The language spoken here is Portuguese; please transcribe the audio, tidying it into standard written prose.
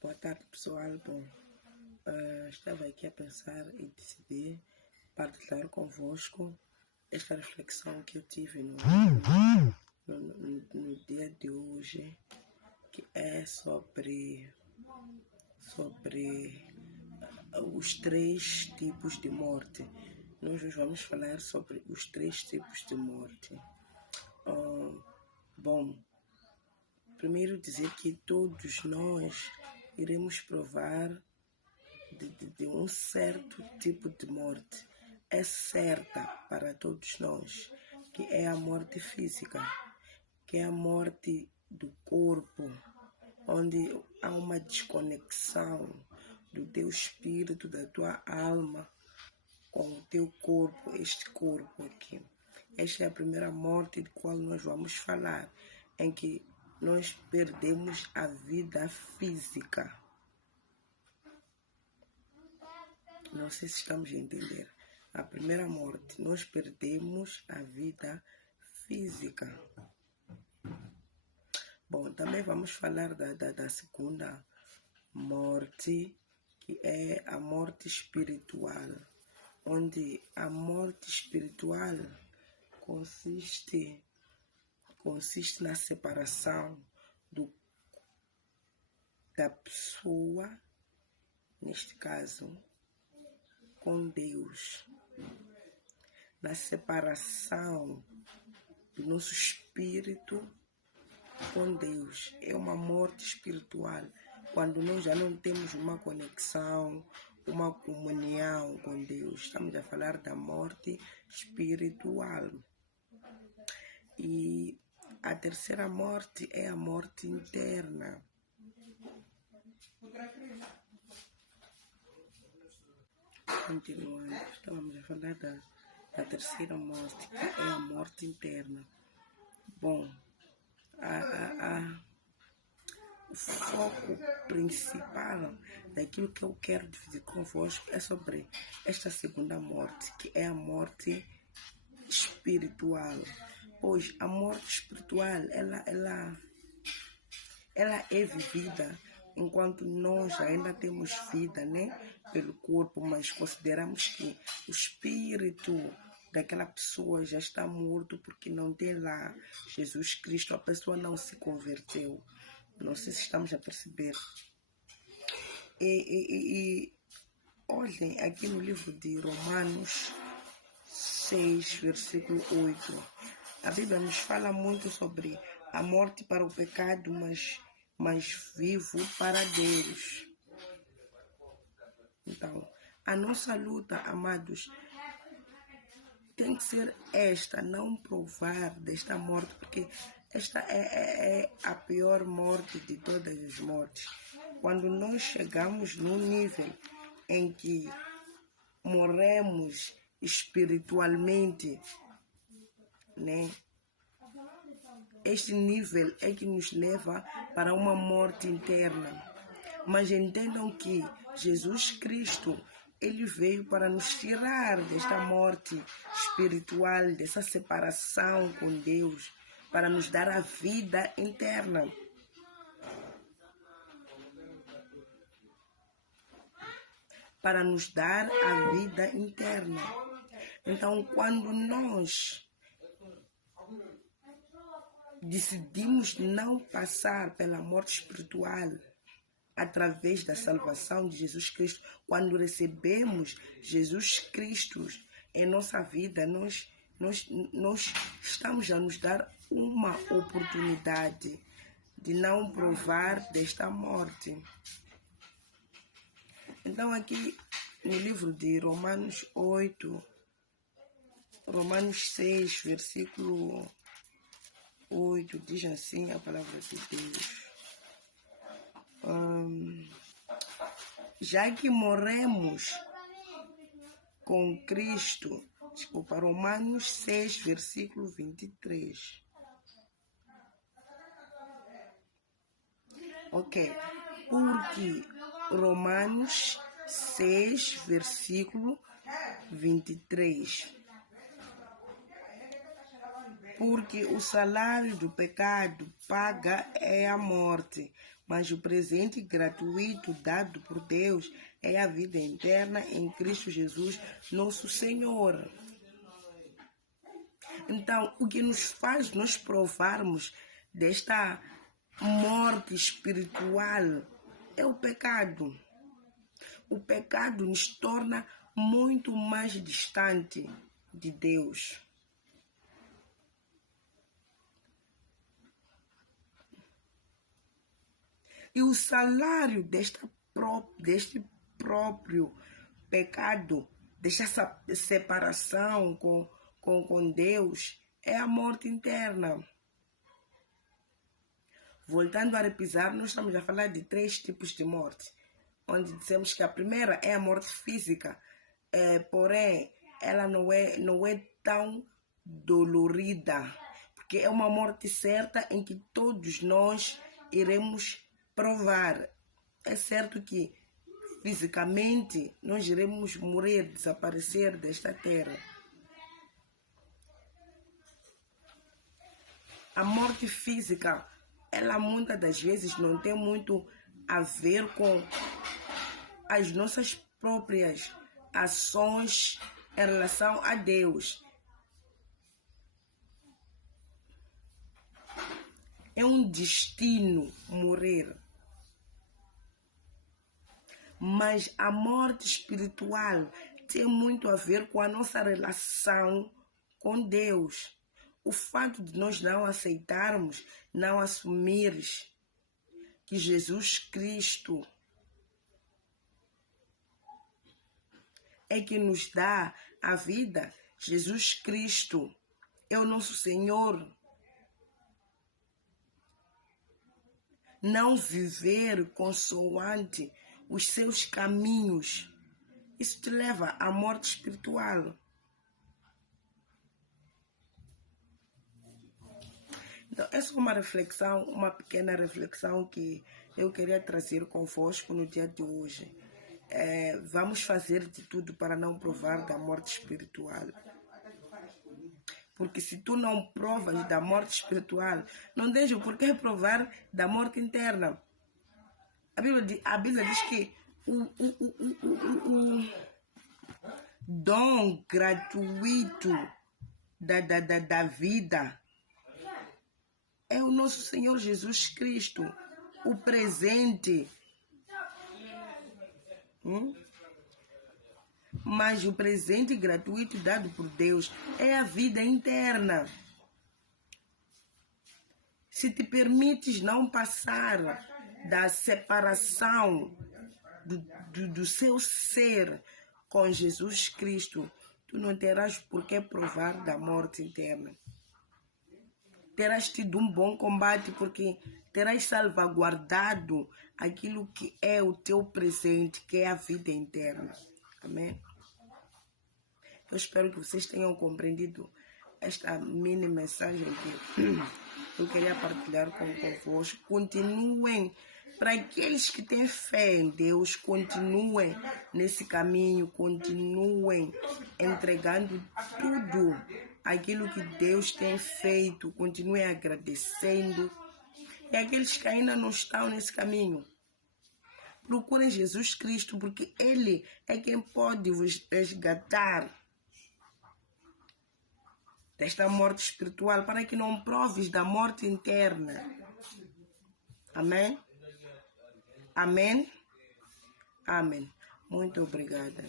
Boa tarde, pessoal. Bom, estava aqui a pensar e decidi partilhar convosco esta reflexão que eu tive no dia de hoje, que é sobre os três tipos de morte. Nós hoje vamos falar sobre os três tipos de morte. Bom, primeiro dizer que todos nós iremos provar de um certo tipo de morte. É certa para todos nós, que é a morte física, que é a morte do corpo, onde há uma desconexão do teu espírito, da tua alma com o teu corpo, este corpo aqui. Esta é a primeira morte de qual nós vamos falar, em que nós perdemos a vida física. Não sei se estamos a entender. A primeira morte, nós perdemos a vida física. Bom, também vamos falar da segunda morte, que é a morte espiritual, onde a morte espiritual consiste na separação da pessoa, neste caso, com Deus, na separação do nosso espírito com Deus. É uma morte espiritual, quando nós já não temos uma conexão, uma comunhão com Deus. Estamos a falar da morte espiritual. E a terceira morte é a morte interna. Continuando, estamos a falar da terceira morte, que é a morte interna. Bom, o foco principal daquilo que eu quero dividir convosco é sobre esta segunda morte, que é a morte espiritual. Pois a morte espiritual, ela é vivida enquanto nós ainda temos vida, né, pelo corpo, mas consideramos que o espírito daquela pessoa já está morto porque não tem lá Jesus Cristo, a pessoa não se converteu. Não sei se estamos a perceber. E olhem aqui no livro de Romanos 6, versículo 8. A Bíblia nos fala muito sobre a morte para o pecado, mas vivo para Deus. Então, a nossa luta, amados, tem que ser esta, não provar desta morte, porque esta é a pior morte de todas as mortes. Quando nós chegamos no nível em que morremos espiritualmente, né? Este nível é que nos leva para uma morte interna. Mas entendam que Jesus Cristo, Ele veio para nos tirar desta morte espiritual, dessa separação com Deus, para nos dar a vida interna. Para nos dar a vida interna. Então, quando nós decidimos não passar pela morte espiritual através da salvação de Jesus Cristo, quando recebemos Jesus Cristo em nossa vida, nós estamos a nos dar uma oportunidade de não provar desta morte. Então aqui no livro de Romanos 6, versículo 8, diz assim a palavra de Deus. Já que morremos com Cristo, Romanos 6, versículo 23. Ok, porque Romanos 6, versículo 23. Porque o salário do pecado paga é a morte, mas o presente gratuito dado por Deus é a vida eterna em Cristo Jesus, nosso Senhor. Então, o que nos faz nós provarmos desta morte espiritual é o pecado. O pecado nos torna muito mais distante de Deus. E o salário deste próprio pecado, desta separação com Deus, é a morte interna. Voltando a repisar, nós estamos a falar de 3 tipos de morte, onde dissemos que a primeira é a morte física, porém ela não é tão dolorida, porque é uma morte certa em que todos nós iremos provar. É certo que fisicamente nós iremos morrer, desaparecer desta terra. A morte física, ela muitas das vezes não tem muito a ver com as nossas próprias ações em relação a Deus. É um destino morrer. Mas a morte espiritual tem muito a ver com a nossa relação com Deus. O fato de nós não aceitarmos, não assumirmos que Jesus Cristo é que nos dá a vida, Jesus Cristo é o nosso Senhor. Não viver consoante os seus caminhos, isso te leva à morte espiritual. Então, essa é uma reflexão, uma pequena reflexão que eu queria trazer convosco no dia de hoje. Vamos fazer de tudo para não provar da morte espiritual. Porque se tu não provas da morte espiritual, não tens o porquê provar da morte interna. A Bíblia diz que o dom gratuito da vida é o nosso Senhor Jesus Cristo, o presente. Mas o presente gratuito dado por Deus é a vida interna. Se te permites não passar da separação do seu ser com Jesus Cristo, tu não terás por que provar da morte interna. Terás tido um bom combate porque terás salvaguardado aquilo que é o teu presente, que é a vida interna. Amém? Eu espero que vocês tenham compreendido esta mini mensagem que eu queria partilhar convosco. Continuem, para aqueles que têm fé em Deus, continuem nesse caminho, continuem entregando tudo aquilo que Deus tem feito, continuem agradecendo. E aqueles que ainda não estão nesse caminho, procurem Jesus Cristo, porque Ele é quem pode vos resgatar desta morte espiritual, para que não proves da morte interna. Amém? Amém? Amém. Muito obrigada.